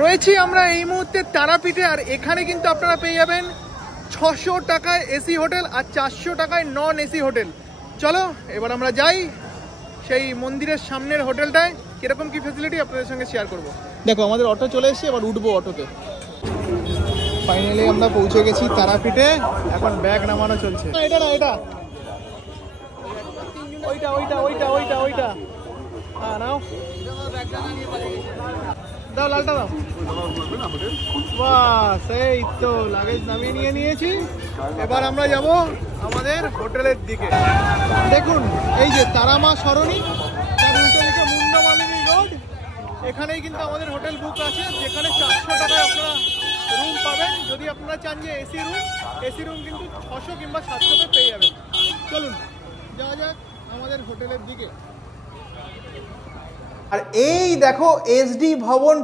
রয়েছি আমরা এই মুহূর্তে তারাপীঠে, আর এখানে কিন্তু আপনারা পেয়ে যাবেন 600 টাকায় এসি হোটেল আর 400 টাকায় নন এসি হোটেল। চলো এবার আমরা যাই সেই মন্দিরের সামনের হোটেলটায়, কিরকম কি ফেসিলিটি আপনাদের সঙ্গে শেয়ার করব। দেখো আমাদের অটো চলে এসেছে, এবার উঠবো অটোতে। ফাইনালি আমরা পৌঁছে গেছি তারাপীঠে, এখন ব্যাগ নামানো চলছে। এটা না, এটা ওইটা ওইটা ওইটা ওইটা ওইটা হ্যাঁ নাও, দাও লালটা দাও। বাস এই তো লাগেজ নামিয়ে নিয়ে নিয়েছি, এবার আমরা যাব আমাদের হোটেলের দিকে। দেখুন এই যে তারামা সরণি, তার উল্টো দিকে মুন্ডমালিনী রোড, এখানেই কিন্তু আমাদের হোটেল বুক আছে, যেখানে 400 টাকায় আপনারা রুম পাবেন। যদি আপনারা চান যে এসি রুম কিন্তু 600 কিংবা 700তে পেয়ে যাবেন। চলুন যাওয়া যাক আমাদের হোটেলের দিকে। আর এই দেখো এসডি ভবন